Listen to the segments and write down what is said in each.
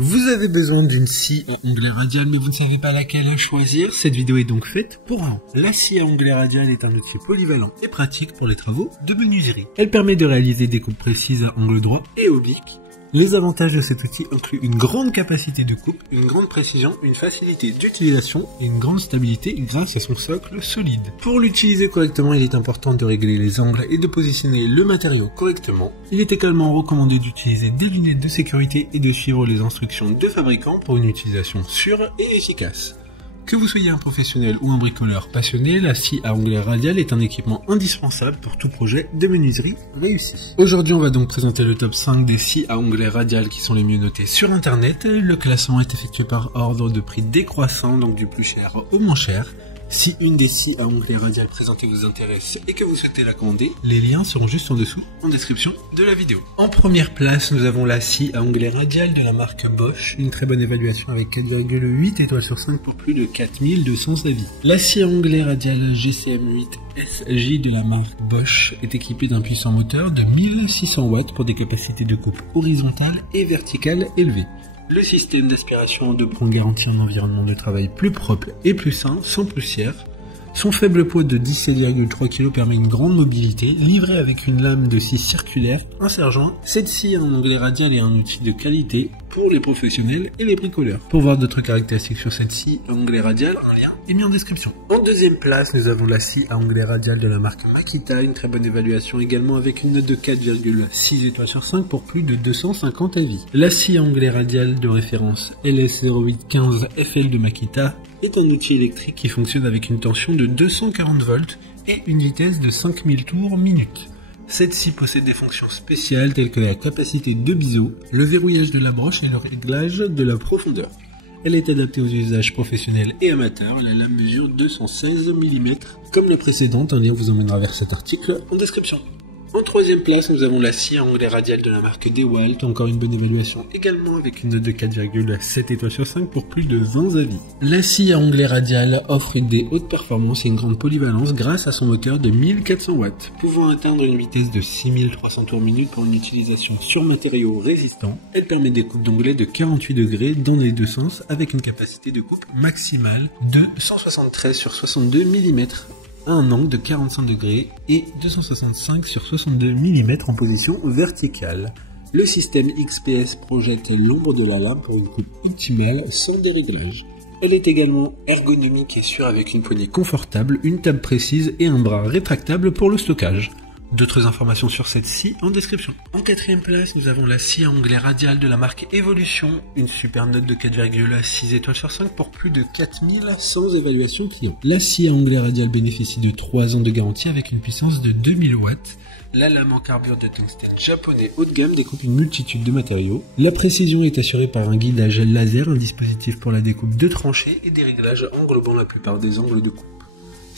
Vous avez besoin d'une scie à onglet radial mais vous ne savez pas laquelle choisir. Cette vidéo est donc faite pour vous. La scie à onglet radial est un outil polyvalent et pratique pour les travaux de menuiserie. Elle permet de réaliser des coupes précises à angle droit et oblique. Les avantages de cet outil incluent une grande capacité de coupe, une grande précision, une facilité d'utilisation et une grande stabilité grâce à son socle solide. Pour l'utiliser correctement, il est important de régler les angles et de positionner le matériau correctement. Il est également recommandé d'utiliser des lunettes de sécurité et de suivre les instructions de fabricant pour une utilisation sûre et efficace. Que vous soyez un professionnel ou un bricoleur passionné, la scie à onglet radial est un équipement indispensable pour tout projet de menuiserie réussi. Aujourd'hui, on va donc présenter le top 5 des scies à onglet radial qui sont les mieux notées sur internet. Le classement est effectué par ordre de prix décroissant, donc du plus cher au moins cher. Si une des scies à onglet radial présentées vous intéresse et que vous souhaitez la commander, les liens seront juste en dessous en description de la vidéo. En première place, nous avons la scie à onglet radial de la marque Bosch, une très bonne évaluation avec 4,8 étoiles sur 5 pour plus de 4200 avis. La scie à onglet radial GCM8 SJ de la marque Bosch est équipée d'un puissant moteur de 1600 watts pour des capacités de coupe horizontale et verticale élevées. Le système d'aspiration de prend garantit un environnement de travail plus propre et plus sain, sans poussière. Son faible poids de 17,3 kg permet une grande mobilité, livrée avec une lame de scie circulaire, un serre-joint. Cette scie à onglet radial est un outil de qualité pour les professionnels et les bricoleurs. Pour voir d'autres caractéristiques sur cette scie à onglet radial, un lien est mis en description. En deuxième place, nous avons la scie à onglet radial de la marque Makita, une très bonne évaluation également avec une note de 4,6 étoiles sur 5 pour plus de 250 avis. La scie à onglet radial de référence LS0815 FL de Makita est un outil électrique qui fonctionne avec une tension de 240 volts et une vitesse de 5000 tours minute. Cette scie possède des fonctions spéciales telles que la capacité de biseau, le verrouillage de la broche et le réglage de la profondeur. Elle est adaptée aux usages professionnels et amateurs. La lame mesure 216 mm. Comme la précédente, un lien vous emmènera vers cet article en description. En troisième place, nous avons la scie à onglet radial de la marque DeWalt, encore une bonne évaluation également avec une note de 4,7 étoiles sur 5 pour plus de 20 avis. La scie à onglet radial offre des hautes performances et une grande polyvalence grâce à son moteur de 1400 watts, pouvant atteindre une vitesse de 6300 tours minute pour une utilisation sur matériaux résistants. Elle permet des coupes d'onglets de 48 degrés dans les deux sens avec une capacité de coupe maximale de 173 sur 62 mm. À un angle de 45 degrés et 265 sur 62 mm en position verticale. Le système XPS projette l'ombre de la lame pour une coupe optimale sans déréglage. Elle est également ergonomique et sûre avec une poignée confortable, une table précise et un bras rétractable pour le stockage. D'autres informations sur cette scie en description. En quatrième place, nous avons la scie à onglet radial de la marque Evolution, une super note de 4,6 étoiles sur 5 pour plus de 4100 évaluations clients. La scie à onglet radial bénéficie de 3 ans de garantie avec une puissance de 2000 watts. La lame en carbure de tungstène japonais haut de gamme découpe une multitude de matériaux. La précision est assurée par un guidage laser, un dispositif pour la découpe de tranchées et des réglages englobant la plupart des angles de coupe.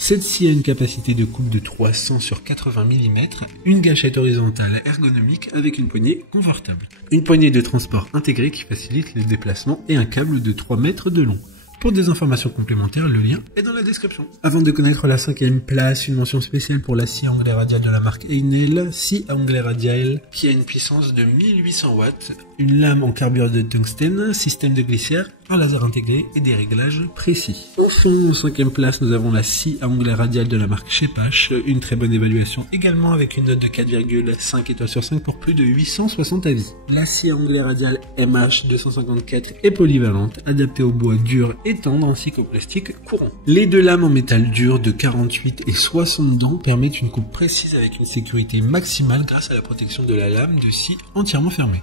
Cette scie a une capacité de coupe de 300 sur 80 mm, une gâchette horizontale ergonomique avec une poignée confortable, une poignée de transport intégrée qui facilite les déplacements et un câble de 3 mètres de long. Pour des informations complémentaires, le lien est dans la description. Avant de connaître la cinquième place, une mention spéciale pour la scie à onglet radial de la marque Einel, scie à onglet radial qui a une puissance de 1800 watts, une lame en carbure de tungstène, système de glissière, un laser intégré et des réglages précis. Enfin, en cinquième place, nous avons la scie à onglet radial de la marque Shepash, une très bonne évaluation également avec une note de 4,5 étoiles sur 5 pour plus de 860 avis. La scie à onglet radial MH254 est polyvalente, adaptée au bois dur et tendre ainsi qu'au plastique courant. Les deux lames en métal dur de 48 et 60 dents permettent une coupe précise avec une sécurité maximale grâce à la protection de la lame de scie entièrement fermée.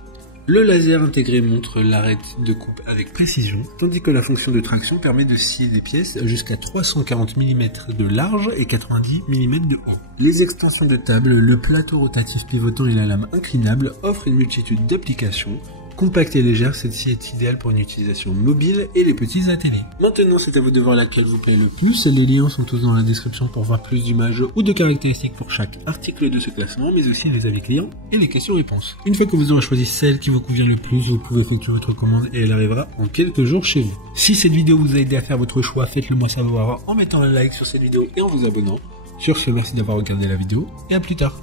Le laser intégré montre l'arête de coupe avec précision, tandis que la fonction de traction permet de scier des pièces jusqu'à 340 mm de large et 90 mm de haut. Les extensions de table, le plateau rotatif pivotant et la lame inclinable offrent une multitude d'applications. Compacte et légère, cette scie est idéale pour une utilisation mobile et les petits ateliers. Maintenant, c'est à vous de voir laquelle vous plaît le plus. Les liens sont tous dans la description pour voir plus d'images ou de caractéristiques pour chaque article de ce classement, mais aussi les avis clients et les questions-réponses. Une fois que vous aurez choisi celle qui vous convient le plus, vous pouvez effectuer votre commande et elle arrivera en quelques jours chez vous. Si cette vidéo vous a aidé à faire votre choix, faites-le moi savoir en mettant un like sur cette vidéo et en vous abonnant. Sur ce, merci d'avoir regardé la vidéo et à plus tard.